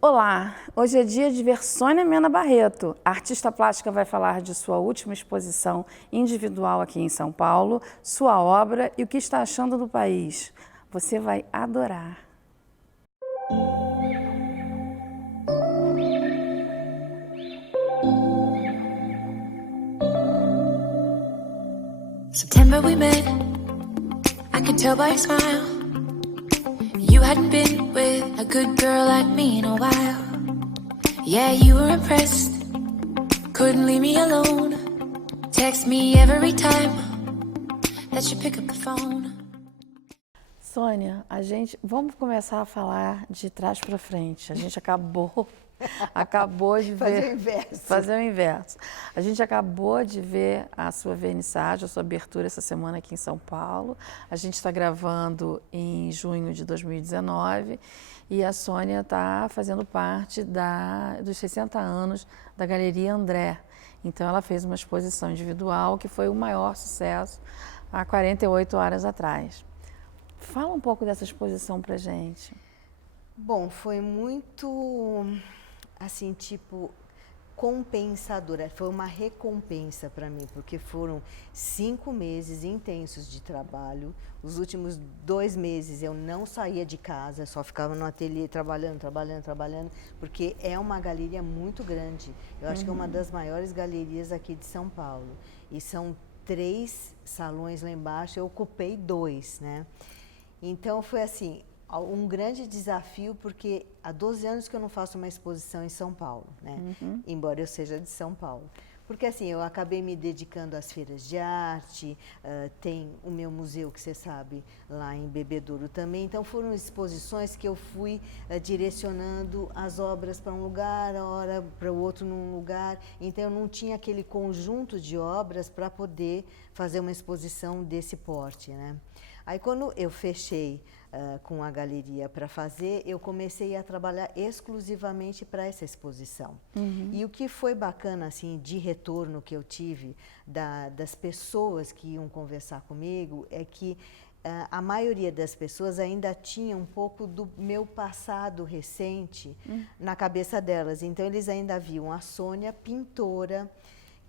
Olá, hoje é dia de ver Sônia Mena Barreto. A artista plástica vai falar de sua última exposição individual aqui em São Paulo, sua obra e o que está achando do país. Você vai adorar. September we met, I could tell by your smile. You hadn't been with a good girl like me in a while. Yeah, you were impressed, couldn't leave me alone. Text me every time that you pick up the phone. Sônia, vamos começar a falar de trás para frente. A gente acabou de ver... Fazer o inverso. A gente acabou de ver a sua vernissagem, a sua abertura essa semana aqui em São Paulo. A gente está gravando em junho de 2019 e a Sônia está fazendo parte dos 60 anos da Galeria André. Então ela fez uma exposição individual que foi o maior sucesso há 48 horas atrás. Fala um pouco dessa exposição pra gente. Bom, foi muito, assim, tipo, compensadora. Foi uma recompensa para mim, porque foram 5 meses intensos de trabalho. Os últimos 2 meses eu não saía de casa, só ficava no ateliê trabalhando, porque é uma galeria muito grande. Eu acho que é uma das maiores galerias aqui de São Paulo. E são 3 salões lá embaixo, eu ocupei 2, né? Então foi assim, um grande desafio, porque há 12 anos que eu não faço uma exposição em São Paulo, né? Embora eu seja de São Paulo. Porque assim, eu acabei me dedicando às feiras de arte, tem o meu museu, que você sabe, lá em Bebedouro também. Então foram exposições que eu fui direcionando as obras para um lugar, a hora para o outro num lugar. Então eu não tinha aquele conjunto de obras para poder fazer uma exposição desse porte, né? Aí, quando eu fechei com a galeria para fazer, eu comecei a trabalhar exclusivamente para essa exposição. E o que foi bacana, assim, de retorno que eu tive das pessoas que iam conversar comigo, é que a maioria das pessoas ainda tinha um pouco do meu passado recente na cabeça delas. Então, eles ainda viam a Sônia pintora,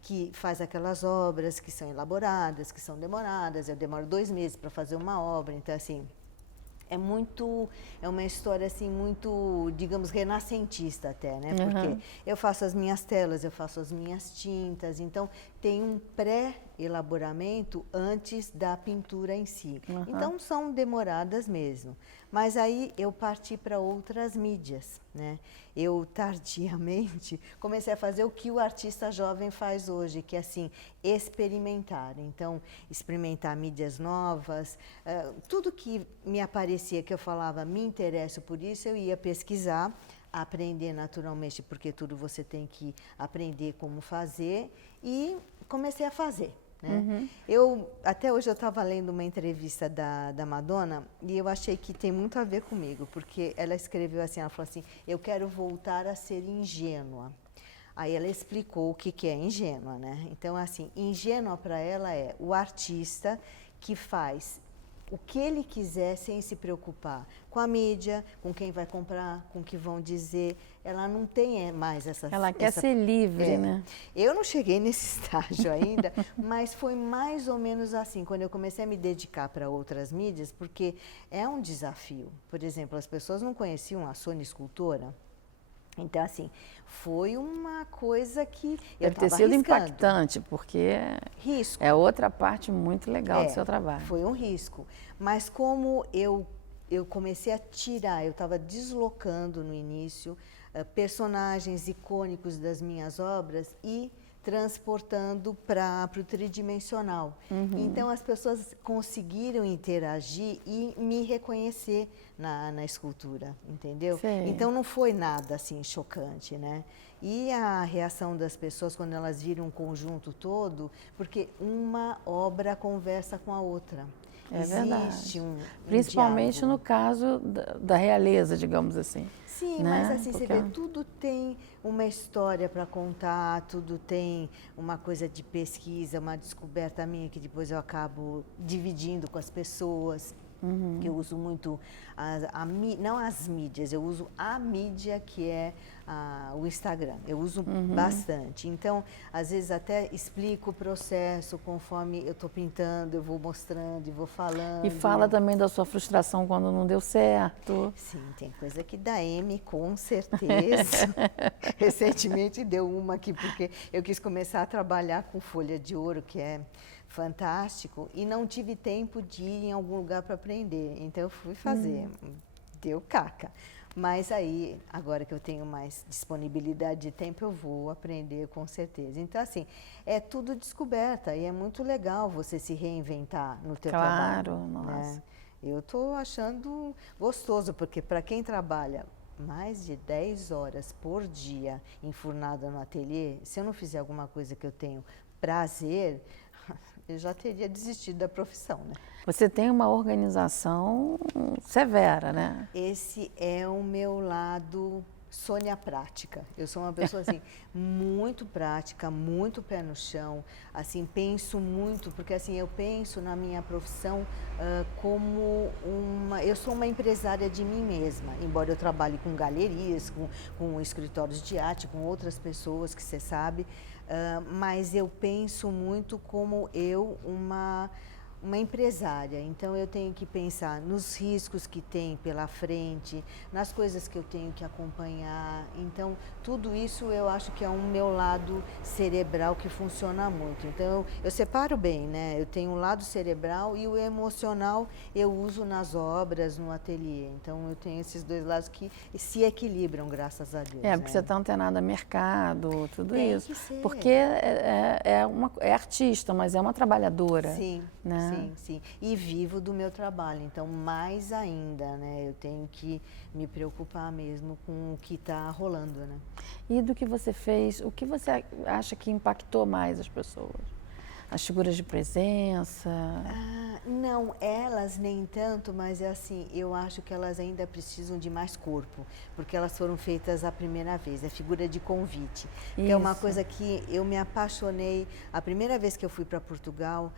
que faz aquelas obras que são elaboradas, que são demoradas. Eu demoro 2 meses para fazer uma obra, então assim, é uma história assim muito, digamos, renascentista até, né? Porque eu faço as minhas telas, eu faço as minhas tintas, então tem um pré-elaboramento antes da pintura em si. Então são demoradas mesmo. Mas aí eu parti para outras mídias, né? Eu tardiamente comecei a fazer o que o artista jovem faz hoje, que é assim, experimentar. Então, experimentar mídias novas, tudo que me aparecia, que eu falava, me interesso por isso, eu ia pesquisar, aprender naturalmente, porque tudo você tem que aprender como fazer, e comecei a fazer. Né? Até hoje eu estava lendo uma entrevista da Madonna e eu achei que tem muito a ver comigo, porque ela escreveu assim, ela falou assim, eu quero voltar a ser ingênua. Aí ela explicou o que é ingênua, né? Então, assim, ingênua para ela é o artista que faz o que ele quiser sem se preocupar com a mídia, com quem vai comprar, com o que vão dizer. Ela não tem mais essa... Ela quer ser livre, né? Eu não cheguei nesse estágio ainda, mas foi mais ou menos assim, quando eu comecei a me dedicar para outras mídias, porque é um desafio. Por exemplo, as pessoas não conheciam a Sônia escultora. Então, assim, foi uma coisa que eu estava arriscando. Deve ter sido impactante, porque risco. É outra parte muito legal do seu trabalho. Foi um risco. Mas como eu comecei a tirar, eu estava deslocando no início personagens icônicos das minhas obras e transportando para o tridimensional. Então, as pessoas conseguiram interagir e me reconhecer na escultura, entendeu? Sei. Então, não foi nada assim chocante, né? E a reação das pessoas quando elas viram um conjunto todo, porque uma obra conversa com a outra. É Existe verdade. um Principalmente diálogo. no caso da realeza, digamos assim. Sim, né? mas assim, Porque... você vê, tudo tem uma história para contar, tudo tem uma coisa de pesquisa, uma descoberta minha que depois eu acabo dividindo com as pessoas. que eu uso muito, não as mídias, eu uso a mídia que é o Instagram, eu uso bastante. Então, às vezes até explico o processo conforme eu estou pintando, eu vou mostrando e vou falando. E fala também da sua frustração quando não deu certo. Sim, tem coisa que dá M, com certeza. Recentemente deu uma aqui, porque eu quis começar a trabalhar com folha de ouro, que é fantástico, e não tive tempo de ir em algum lugar para aprender. Então, eu fui fazer. Deu caca. Mas aí, agora que eu tenho mais disponibilidade de tempo, eu vou aprender com certeza. Então, assim, é tudo descoberta e é muito legal você se reinventar no teu trabalho. Claro, nossa. Né? Eu estou achando gostoso, porque para quem trabalha mais de 10 horas por dia enfurnada no ateliê, se eu não fizer alguma coisa que eu tenho prazer, eu já teria desistido da profissão, né? Você tem uma organização severa, né? Esse é o meu lado Sônia prática. Eu sou uma pessoa assim muito prática, muito pé no chão. Assim, penso muito, porque assim eu penso na minha profissão como eu sou uma empresária de mim mesma. Embora eu trabalhe com galerias, com escritórios de arte, com outras pessoas que você sabe, mas eu penso muito como uma empresária, então eu tenho que pensar nos riscos que tem pela frente, nas coisas que eu tenho que acompanhar. Então, tudo isso eu acho que é um meu lado cerebral que funciona muito. Então, eu separo bem, né? Eu tenho um lado cerebral e o emocional eu uso nas obras, no ateliê. Então, eu tenho esses dois lados que se equilibram, graças a Deus. Porque você está antenada a mercado, tudo Tem isso. que ser. Porque é artista, mas é uma trabalhadora. Sim. Né? Sim, sim. E vivo do meu trabalho, então mais ainda, né? Eu tenho que me preocupar mesmo com o que está rolando, né? E do que você fez, o que você acha que impactou mais as pessoas? As figuras de presença? Não, elas nem tanto, mas é assim, eu acho que elas ainda precisam de mais corpo, porque elas foram feitas a primeira vez, é figura de convite. Que é uma coisa que eu me apaixonei, a primeira vez que eu fui para Portugal,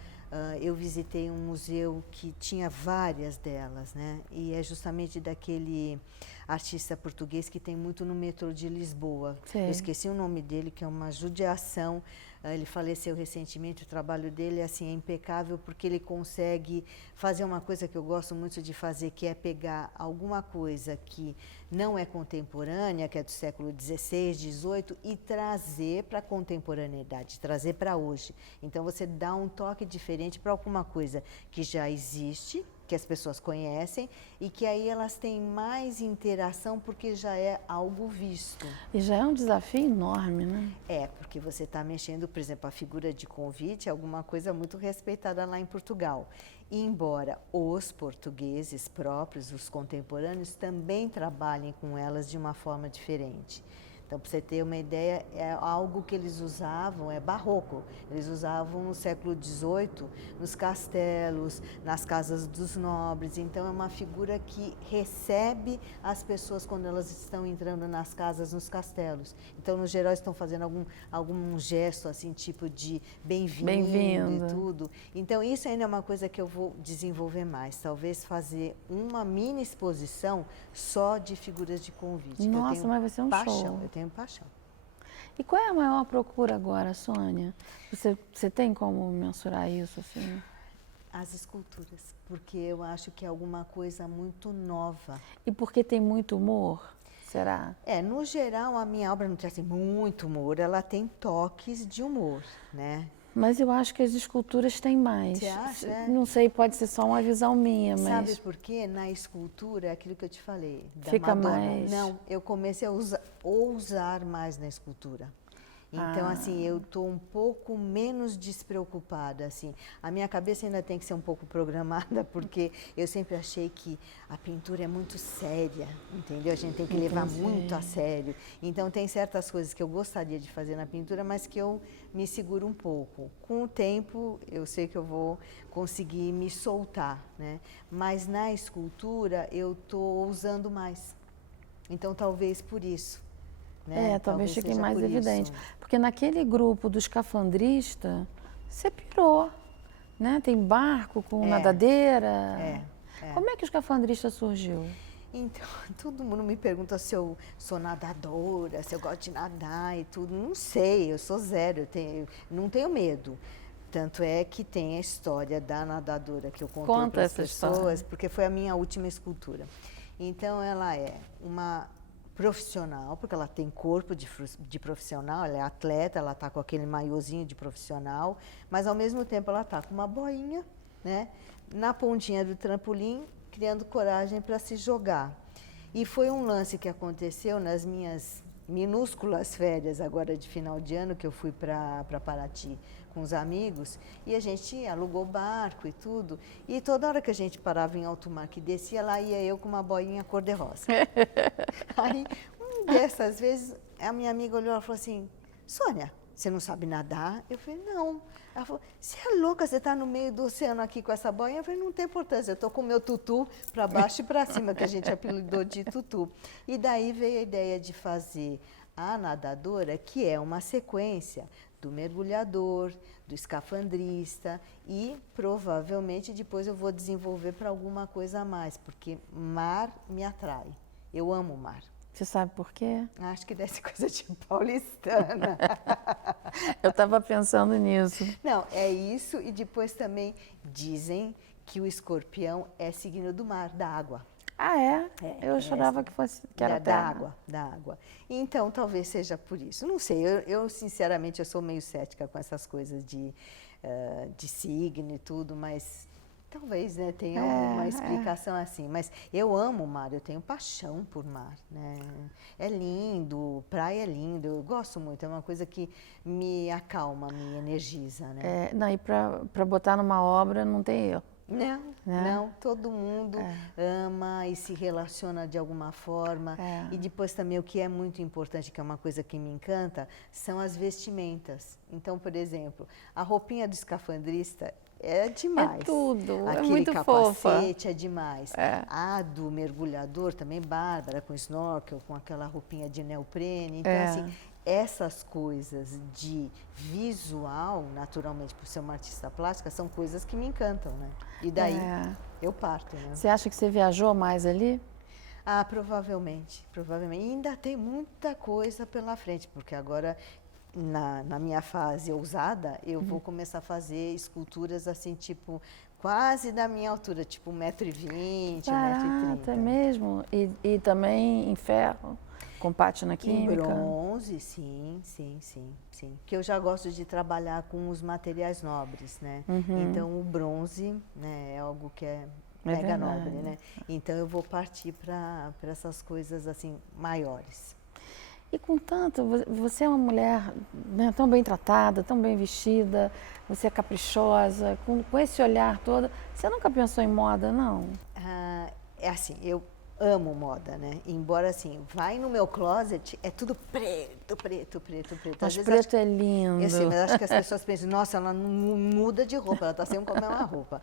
eu visitei um museu que tinha várias delas, né? E é justamente daquele artista português que tem muito no metrô de Lisboa. Sim. Eu esqueci o nome dele, que é uma judiação. Ele faleceu recentemente, o trabalho dele assim, é impecável porque ele consegue fazer uma coisa que eu gosto muito de fazer, que é pegar alguma coisa que não é contemporânea, que é do século XVI, XVIII, e trazer para a contemporaneidade, trazer para hoje. Então, você dá um toque diferente para alguma coisa que já existe, que as pessoas conhecem, e que aí elas têm mais interação porque já é algo visto. E já é um desafio enorme, né? É, porque você está mexendo, por exemplo, a figura de convite é alguma coisa muito respeitada lá em Portugal. E embora os portugueses próprios, os contemporâneos, também trabalhem com elas de uma forma diferente. Então, para você ter uma ideia, é algo que eles usavam, é barroco. Eles usavam no século XVIII, nos castelos, nas casas dos nobres. Então, é uma figura que recebe as pessoas quando elas estão entrando nas casas, nos castelos. Então, no geral, estão fazendo algum gesto, assim, tipo de bem-vindo e tudo. Então, isso ainda é uma coisa que eu vou desenvolver mais. Talvez fazer uma mini exposição só de figuras de convite. Nossa, mas vai ser um show. Eu tenho paixão. E qual é a maior procura agora, Sônia? Você tem como mensurar isso, assim? As esculturas, porque eu acho que é alguma coisa muito nova. E porque tem muito humor, será? No geral, a minha obra não tem assim, muito humor, ela tem toques de humor, né? Mas eu acho que as esculturas têm mais. Você acha? Não sei, pode ser só uma visão minha, mas... Sabe por quê? Na escultura, é aquilo que eu te falei, da Fica Madonna. mais... Não, eu comecei a ousar mais na escultura. Então, assim, eu estou um pouco menos despreocupada, assim. A minha cabeça ainda tem que ser um pouco programada, porque eu sempre achei que a pintura é muito séria, entendeu? A gente tem que levar muito a sério. Então, tem certas coisas que eu gostaria de fazer na pintura, mas que eu me seguro um pouco. Com o tempo, eu sei que eu vou conseguir me soltar, né? Mas na escultura, eu estou usando mais. Então, talvez por isso. Né? Talvez fique mais evidente. Porque naquele grupo do escafandrista, você pirou, né? Tem barco com nadadeira. Como é que o escafandrista surgiu? Então, todo mundo me pergunta se eu sou nadadora, se eu gosto de nadar e tudo. Não sei, eu sou zero, não tenho medo. Tanto é que tem a história da nadadora que eu contei para as pessoas, porque foi a minha última escultura. Então, ela é uma profissional, porque ela tem corpo de profissional, ela é atleta, ela está com aquele maiôzinho de profissional, mas ao mesmo tempo ela está com uma boinha, né, na pontinha do trampolim, criando coragem para se jogar. E foi um lance que aconteceu nas minhas minúsculas férias agora de final de ano, que eu fui para Paraty com os amigos, e a gente alugou barco e tudo, e toda hora que a gente parava em alto mar, que descia, lá ia eu com uma boinha cor-de-rosa. Aí, dessas vezes, a minha amiga olhou e falou assim, Sônia, você não sabe nadar? Eu falei, não. Ela falou, você é louca, você está no meio do oceano aqui com essa boinha? Eu falei, não tem importância, eu estou com o meu tutu para baixo e para cima, que a gente apelidou de tutu. E daí veio a ideia de fazer a nadadora, que é uma sequência do mergulhador, do escafandrista e provavelmente depois eu vou desenvolver para alguma coisa a mais, porque mar me atrai. Eu amo o mar. Você sabe por quê? Acho que deve ser coisa de paulistana. Eu estava pensando nisso. Não, é isso e depois também dizem que o escorpião é signo do mar, da água. Ah, é? Eu achava que era da água. Então, talvez seja por isso. Não sei, eu sinceramente, eu sou meio cética com essas coisas de signo e tudo, mas talvez, né, tenha uma explicação assim. Mas eu amo o mar, eu tenho paixão por mar, né? É lindo, praia é lindo, eu gosto muito, é uma coisa que me acalma, me energiza, né? Não, e para botar numa obra não tem erro. Não, todo mundo ama e se relaciona de alguma forma. E depois também o que é muito importante, que é uma coisa que me encanta, são as vestimentas. Então, por exemplo, a roupinha do escafandrista é demais. É tudo, aquele é muito capacete fofa. é demais. A do mergulhador também, bárbara, com snorkel, com aquela roupinha de neoprene. Então, assim, essas coisas de visual, naturalmente, por ser uma artista plástica, são coisas que me encantam, né? E daí eu parto, né? Você acha que você viajou mais ali? Ah, provavelmente, provavelmente. E ainda tem muita coisa pela frente, porque agora, na minha fase ousada, eu vou começar a fazer esculturas assim, tipo, quase da minha altura, tipo 1,20 m, 1,30 m. É mesmo? E também em ferro? Com pátina química? Em bronze, sim. Porque eu já gosto de trabalhar com os materiais nobres, né? Então, o bronze, né, é algo que é mega nobre, né? Então, eu vou partir para essas coisas, assim, maiores. E com tanto, você é uma mulher, né, tão bem tratada, tão bem vestida, você é caprichosa, com esse olhar todo, você nunca pensou em moda, não? É assim, eu amo moda, né? Embora, assim, vai no meu closet, é tudo preto. Mas preto é lindo. Eu sei, mas acho que as pessoas pensam, nossa, ela não muda de roupa, ela está sempre com a mesma roupa.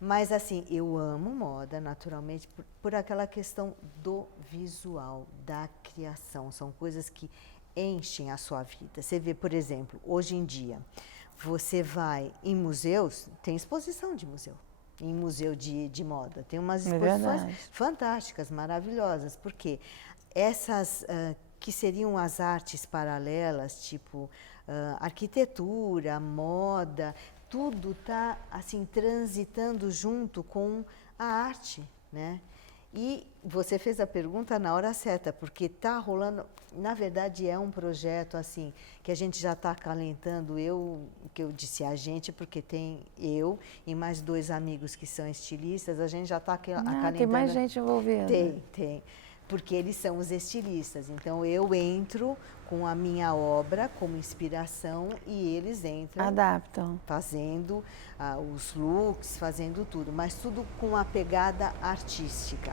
Mas, assim, eu amo moda, naturalmente, por aquela questão do visual, da criação. São coisas que enchem a sua vida. Você vê, por exemplo, hoje em dia, você vai em museus, tem exposição de museu. Em museu de moda. Tem umas exposições fantásticas, maravilhosas, porque essas que seriam as artes paralelas, tipo arquitetura, moda, tudo está assim, transitando junto com a arte, né? E você fez a pergunta na hora certa, porque está rolando, na verdade é um projeto assim, que a gente já está acalentando, que eu disse a gente, porque tem eu e mais 2 amigos que são estilistas, a gente já está acalentando. Tem mais gente envolvida. Tem, porque eles são os estilistas, então eu entro com a minha obra como inspiração e eles entram. Adaptam. Fazendo os looks, fazendo tudo, mas tudo com a pegada artística.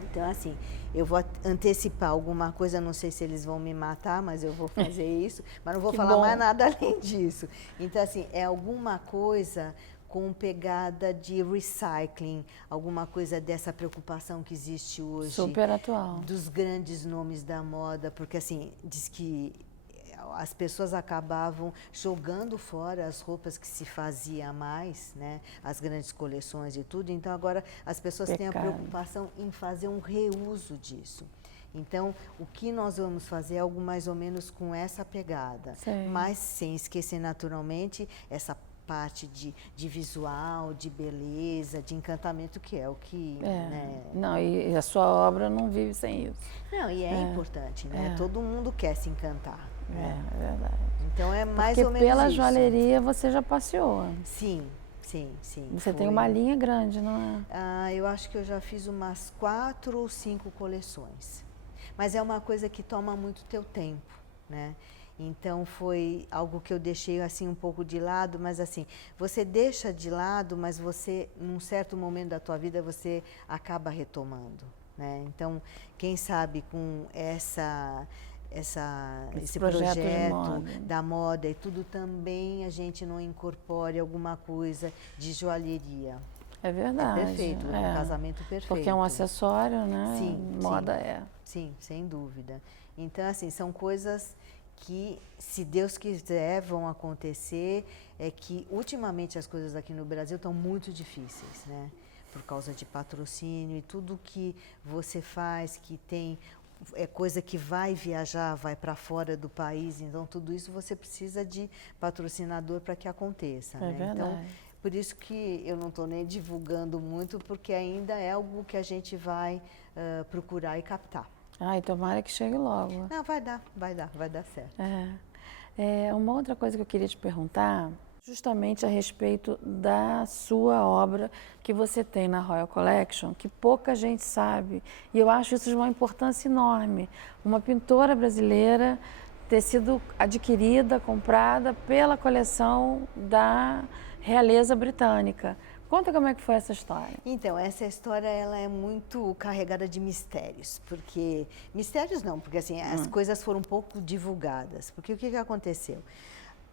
Então, assim, eu vou antecipar alguma coisa, não sei se eles vão me matar, mas eu vou fazer isso, mas não vou falar mais nada além disso. Então, assim, é alguma coisa com pegada de recycling, alguma coisa dessa preocupação que existe hoje. Super atual. Dos grandes nomes da moda, porque assim, diz que as pessoas acabavam jogando fora as roupas que se fazia mais, né? As grandes coleções e tudo. Então, agora as pessoas têm a preocupação em fazer um reuso disso. Então, o que nós vamos fazer é algo mais ou menos com essa pegada, mas sem esquecer naturalmente essa parte de visual, de beleza, de encantamento, que é o que... Né? Não, e a sua obra não vive sem isso. Não, e é importante, né? Todo mundo quer se encantar. É verdade. Então, é mais ou menos isso. Porque pela joalheria você já passeou. Sim. Você tem uma linha grande, não é? Eu acho que eu já fiz umas 4 ou 5 coleções. Mas é uma coisa que toma muito teu tempo, né? Então, foi algo que eu deixei assim um pouco de lado, mas assim, você deixa de lado, mas você, num certo momento da tua vida, você acaba retomando, né? Então, quem sabe com esse projeto da moda e tudo, também a gente não incorpore alguma coisa de joalheria. É verdade. É perfeito, é um casamento perfeito. Porque é um acessório, né? Sim. Moda é. Sim, sem dúvida. Então, assim, são coisas que, se Deus quiser, vão acontecer. É que, ultimamente, as coisas aqui no Brasil estão muito difíceis, né? Por causa de patrocínio e tudo que você faz, que tem... É coisa que vai viajar, vai para fora do país. Então, tudo isso você precisa de patrocinador para que aconteça, né? Verdade. Então, por isso que eu não estou nem divulgando muito, porque ainda é algo que a gente vai procurar e captar. E tomara que chegue logo. Não, vai dar certo. Uma outra coisa que eu queria te perguntar, justamente a respeito da sua obra que você tem na Royal Collection, que pouca gente sabe, e eu acho isso de uma importância enorme. Uma pintora brasileira ter sido adquirida, comprada pela coleção da realeza britânica. Conta como é que foi essa história. Então, essa história ela é muito carregada de mistérios, porque... Mistérios não, porque assim, as coisas foram um pouco divulgadas. Porque o que aconteceu?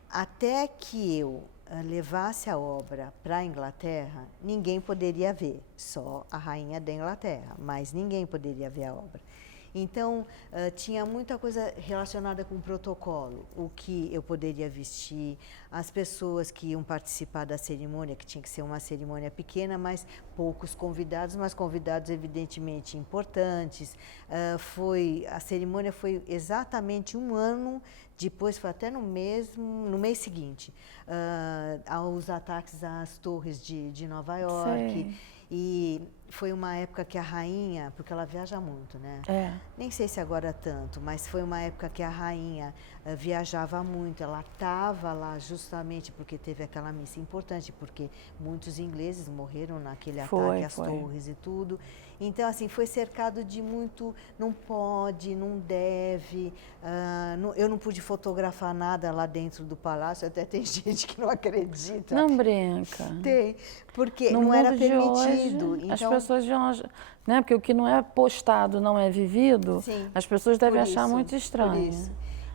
Até que eu levasse a obra para a Inglaterra, ninguém poderia ver, só a rainha da Inglaterra, mas ninguém poderia ver a obra. Então, tinha muita coisa relacionada com o protocolo, o que eu poderia vestir, as pessoas que iam participar da cerimônia, que tinha que ser uma cerimônia pequena, mas poucos convidados, mas convidados evidentemente importantes. A cerimônia foi exatamente 1 ano depois, foi até no mês seguinte, aos ataques às torres de Nova York. E foi uma época que a rainha, porque ela viaja muito, né? Nem sei se agora tanto, mas foi uma época que a rainha viajava muito. Ela estava lá justamente porque teve aquela missa importante, porque muitos ingleses morreram naquele ataque às torres e tudo. Então, assim, foi cercado de muito, não pode, não deve. Eu não pude fotografar nada lá dentro do palácio, até tem gente que não acredita. Não brinca. Tem, porque não era permitido. Hoje, então, as pessoas né? Porque o que não é postado não é vivido, as pessoas devem achar muito estranho.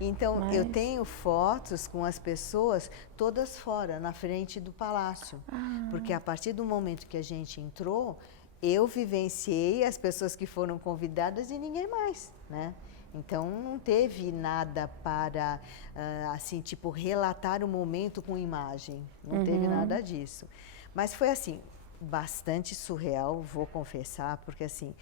Então, eu tenho fotos com as pessoas todas fora, na frente do palácio. Porque a partir do momento que a gente entrou, eu vivenciei as pessoas que foram convidadas e ninguém mais, né? Então, não teve nada para, assim, tipo, relatar o momento com imagem. Não teve nada disso. Mas foi, assim, bastante surreal, vou confessar, porque, assim,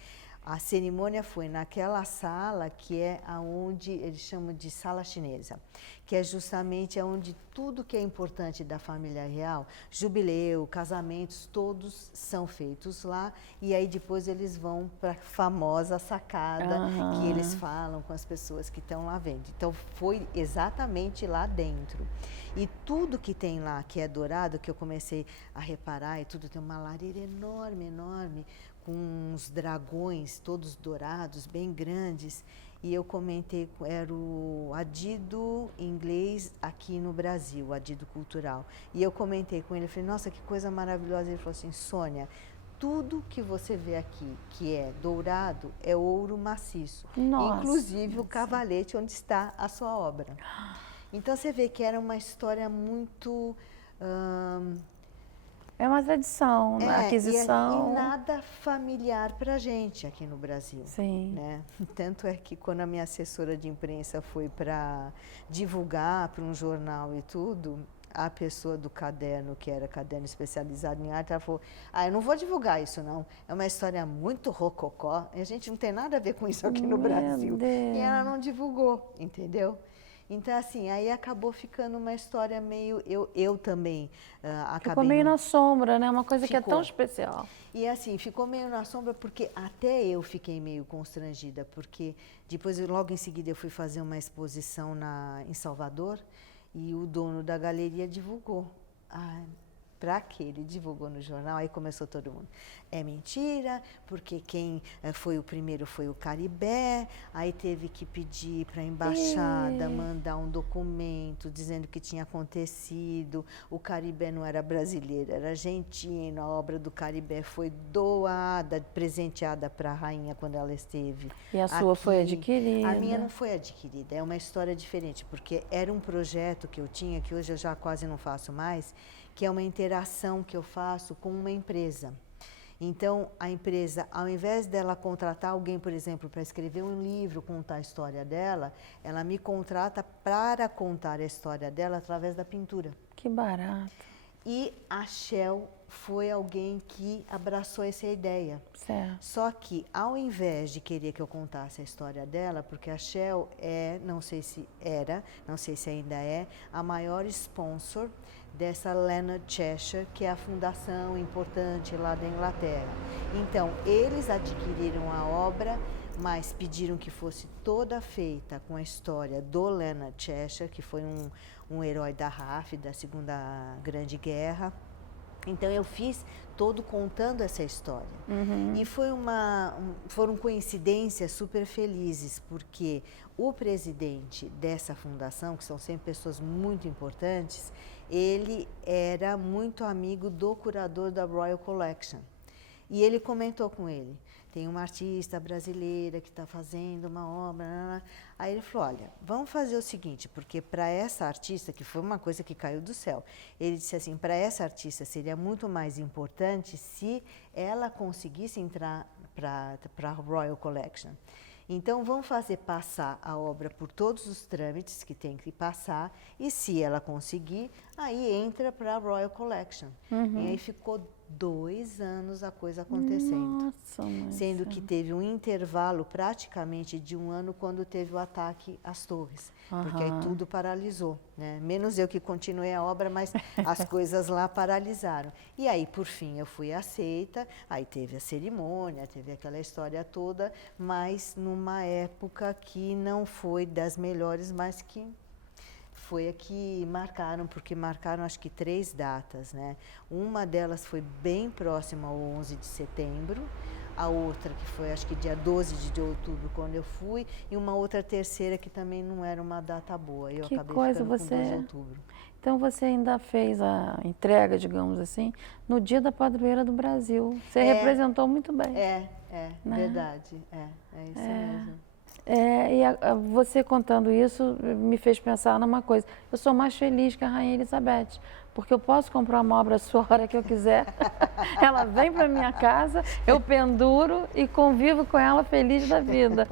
a cerimônia foi naquela sala que é onde eles chamam de sala chinesa, que é justamente onde tudo que é importante da família real, jubileu, casamentos, todos são feitos lá. E aí depois eles vão para a famosa sacada que eles falam com as pessoas que estão lá vendo. Então foi exatamente lá dentro. E tudo que tem lá, que é dourado, que eu comecei a reparar, e tudo tem uma lareira enorme, enorme, com uns dragões todos dourados, bem grandes. E eu comentei, era o Adido inglês aqui no Brasil, o Adido cultural. E eu comentei com ele, falei, nossa, que coisa maravilhosa. Ele falou assim, Sônia, tudo que você vê aqui, que é dourado, é ouro maciço. Nossa, inclusive o cavalete onde está a sua obra. Então você vê que era uma história muito... É uma tradição, aquisição. E nada familiar para a gente aqui no Brasil. Sim. Né? Tanto é que quando a minha assessora de imprensa foi para divulgar para um jornal e tudo, a pessoa do caderno, que era caderno especializado em arte, ela falou, eu não vou divulgar isso não, é uma história muito rococó, e a gente não tem nada a ver com isso aqui no Brasil. E ela não divulgou, entendeu? Então, assim, aí acabou ficando uma história meio... Eu também acabei... Ficou meio na sombra, né? Uma coisa que é tão especial. E assim, ficou meio na sombra porque até eu fiquei meio constrangida, porque depois, logo em seguida, eu fui fazer uma exposição em Salvador e o dono da galeria divulgou. Para que ele divulgou no jornal, aí começou todo mundo. É mentira, porque quem foi o primeiro foi o Caribé, aí teve que pedir para a embaixada mandar um documento dizendo que tinha acontecido. O Caribé não era brasileiro, era argentino. A obra do Caribé foi doada, presenteada para a rainha quando ela esteve. E a sua foi adquirida? A minha não foi adquirida, é uma história diferente, porque era um projeto que eu tinha, que hoje eu já quase não faço mais, que é uma interação que eu faço com uma empresa. Então, a empresa, ao invés dela contratar alguém, por exemplo, para escrever um livro, contar a história dela, ela me contrata para contar a história dela através da pintura. Que barato. E a Shell foi alguém que abraçou essa ideia. Certo. Só que, ao invés de querer que eu contasse a história dela, porque a Shell não sei se ainda é, a maior sponsor dessa Leonard Cheshire, que é a fundação importante lá da Inglaterra. Então, eles adquiriram a obra, mas pediram que fosse toda feita com a história do Leonard Cheshire, que foi um herói da RAF, da Segunda Grande Guerra. Então, eu fiz todo contando essa história. E foram coincidências super felizes, porque o presidente dessa fundação, que são sempre pessoas muito importantes, ele era muito amigo do curador da Royal Collection. E ele comentou com ele, tem uma artista brasileira que está fazendo uma obra. Aí ele falou, olha, vamos fazer o seguinte, porque para essa artista, que foi uma coisa que caiu do céu, ele disse assim, para essa artista seria muito mais importante se ela conseguisse entrar para a Royal Collection. Então, vamos fazer passar a obra por todos os trâmites que tem que passar e, se ela conseguir, aí entra para a Royal Collection. E aí ficou 2 anos a coisa acontecendo. Nossa, sendo que teve um intervalo praticamente de 1 ano quando teve o ataque às torres. Porque aí tudo paralisou, né? Menos eu que continuei a obra, mas as coisas lá paralisaram. E aí, por fim, eu fui aceita, aí teve a cerimônia, teve aquela história toda, mas numa época que não foi das melhores, mas que foi a que marcaram, porque marcaram acho que 3 datas, né? Uma delas foi bem próxima ao 11 de setembro, a outra que foi acho que dia 12 de outubro quando eu fui, e uma outra terceira que também não era uma data boa. Eu acabei ficando com 2 de outubro. Então você ainda fez a entrega, digamos assim, no dia da padroeira do Brasil. Você representou muito bem. Né? Verdade. É isso mesmo. Você contando isso me fez pensar numa coisa. Eu sou mais feliz que a Rainha Elizabeth, porque eu posso comprar uma obra sua a hora que eu quiser. Ela vem para minha casa, eu penduro e convivo com ela feliz da vida.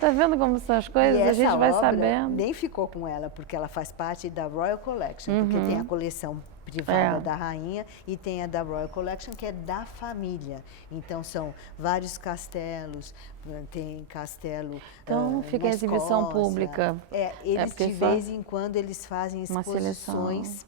Tá vendo como são as coisas? E a gente vai obra sabendo. Nem ficou com ela, porque ela faz parte da Royal Collection, porque tem a coleção privada da rainha e tem a da Royal Collection, que é da família. Então, são vários castelos, tem castelo Então, fica em exibição pública. Eles de vez em quando eles fazem exposições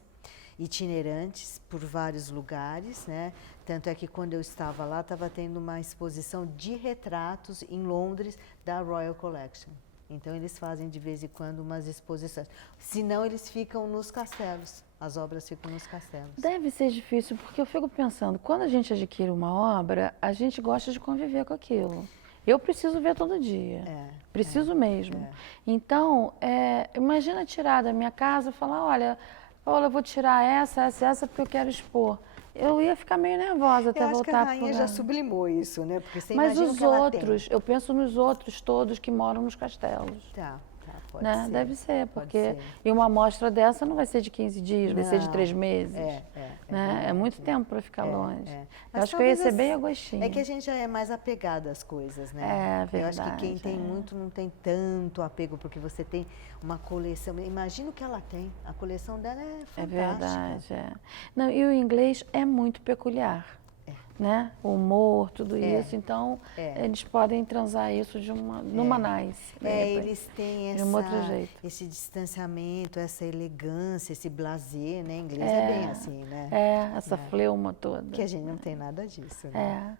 itinerantes por vários lugares, né? Tanto é que quando eu estava lá, estava tendo uma exposição de retratos em Londres da Royal Collection. Então, eles fazem de vez em quando umas exposições. Senão, eles ficam nos castelos. As obras ficam nos castelos. Deve ser difícil, porque eu fico pensando, quando a gente adquire uma obra, a gente gosta de conviver com aquilo. Eu preciso ver todo dia. Preciso mesmo. Então, imagina tirar da minha casa e falar, olha, eu vou tirar essa, porque eu quero expor. Eu ia ficar meio nervosa até voltar. Eu acho que a rainha já sublimou isso, né? Porque você Mas imagina os que ela outros, tem. eu penso nos outros todos que moram nos castelos. Tá. Pode né? ser, Deve ser, pode porque ser. E uma amostra dessa não vai ser de 15 dias, vai ser de 3 meses. Né? É muito tempo para ficar longe. Eu Mas acho que eu ia ser talvez bem agostinho. É que a gente já é mais apegado às coisas, né? É verdade. Eu acho que quem tem muito não tem tanto apego, porque você tem uma coleção. Imagina o que ela tem. A coleção dela é fantástica. É verdade, é. Não, e o inglês é muito peculiar. Né? O humor, tudo isso. Então, eles podem transar isso numa nice. Eles têm esse distanciamento, essa elegância, esse blasé, né? Em inglês é bem assim, né? Essa fleuma toda. Que a gente não tem nada disso, né?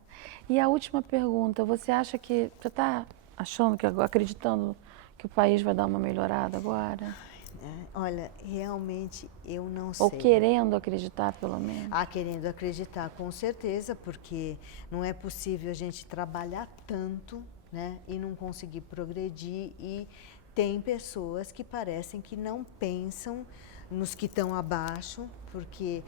E a última pergunta, você acha que... Você está achando, acreditando que o país vai dar uma melhorada agora? Olha, realmente eu não sei. Ou querendo acreditar, pelo menos? Querendo acreditar, com certeza, porque não é possível a gente trabalhar tanto, né, e não conseguir progredir. E tem pessoas que parecem que não pensam nos que estão abaixo, porque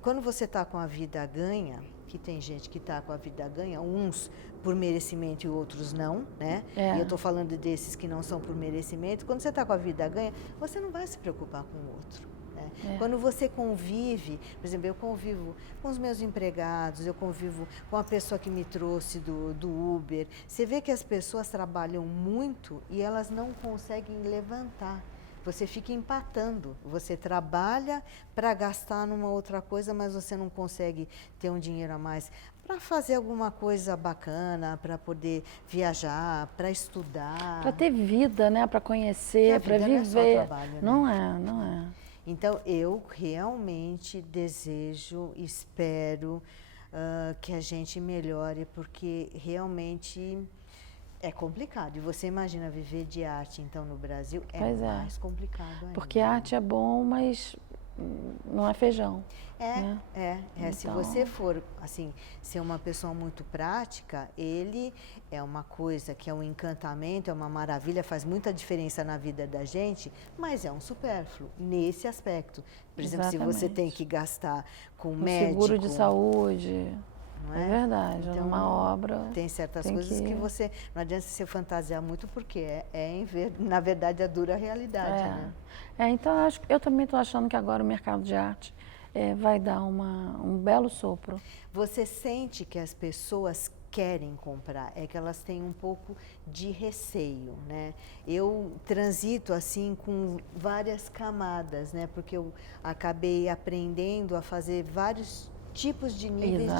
quando você está com a vida ganha, que tem gente que está com a vida ganha, uns por merecimento e outros não, né? E eu estou falando desses que não são por merecimento. Quando você está com a vida ganha, você não vai se preocupar com o outro. Né? Quando você convive, por exemplo, eu convivo com os meus empregados, eu convivo com a pessoa que me trouxe do Uber, você vê que as pessoas trabalham muito e elas não conseguem levantar. Você fica empatando, você trabalha para gastar numa outra coisa, mas você não consegue ter um dinheiro a mais para fazer alguma coisa bacana, para poder viajar, para estudar. Para ter vida, né? Para conhecer, para viver. Não é só trabalho, né? Não é. Então, eu realmente desejo, espero que a gente melhore, porque realmente... É complicado. E você imagina viver de arte, então, no Brasil, mais complicado ainda. Porque arte é bom, mas não é feijão. Então... Se você for, assim, ser uma pessoa muito prática, ele é uma coisa que é um encantamento, é uma maravilha, faz muita diferença na vida da gente, mas é um supérfluo nesse aspecto. Por exemplo, se você tem que gastar com médico... seguro de saúde... Não é verdade, então, numa obra... Tem certas coisas que você... Não adianta você fantasiar muito, porque na verdade, a dura realidade, né? Então, eu também estou achando que agora o mercado de arte vai dar um belo sopro. Você sente que as pessoas querem comprar, é que elas têm um pouco de receio, né? Eu transito assim com várias camadas, né? Porque eu acabei aprendendo a fazer vários tipos de níveis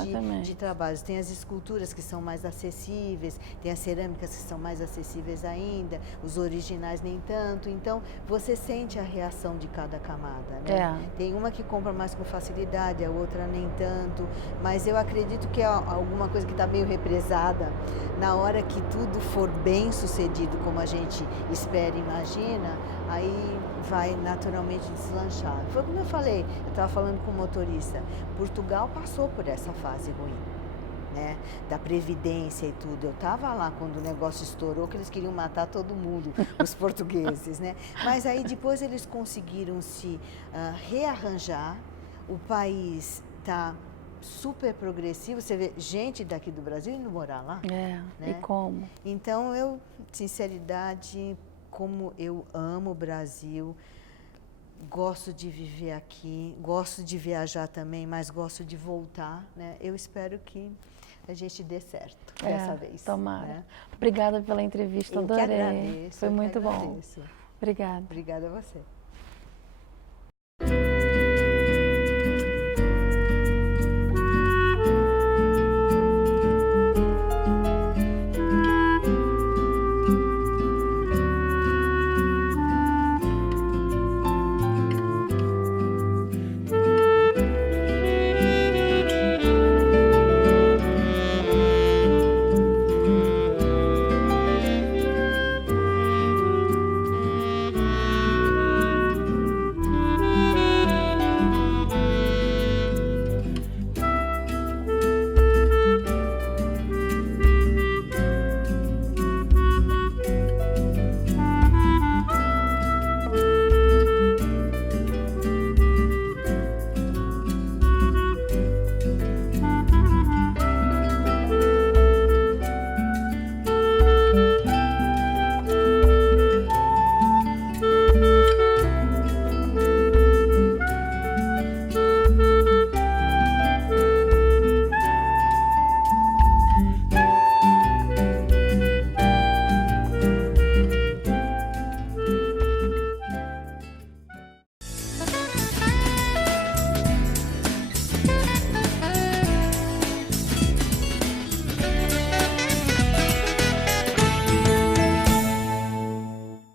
de trabalhos. Tem as esculturas que são mais acessíveis, tem as cerâmicas que são mais acessíveis ainda, os originais nem tanto. Então, você sente a reação de cada camada, né? Tem uma que compra mais com facilidade, a outra nem tanto, mas eu acredito que é alguma coisa que está meio represada. Na hora que tudo for bem sucedido, como a gente espera e imagina, aí vai naturalmente deslanchar. Foi como eu falei, eu estava falando com o motorista, Portugal passou por essa fase ruim, né? Da Previdência e tudo. Eu estava lá quando o negócio estourou, que eles queriam matar todo mundo, os portugueses, né? Mas aí depois eles conseguiram se rearranjar, o país está super progressivo, você vê gente daqui do Brasil indo morar lá. Né? E como? Então, eu, sinceridade, como eu amo o Brasil, gosto de viver aqui, gosto de viajar também, mas gosto de voltar, né? Eu espero que a gente dê certo dessa vez. Tomara. Né? Obrigada pela entrevista, adorei. Eu que agradeço. Foi muito bom. Obrigada. Obrigada a você.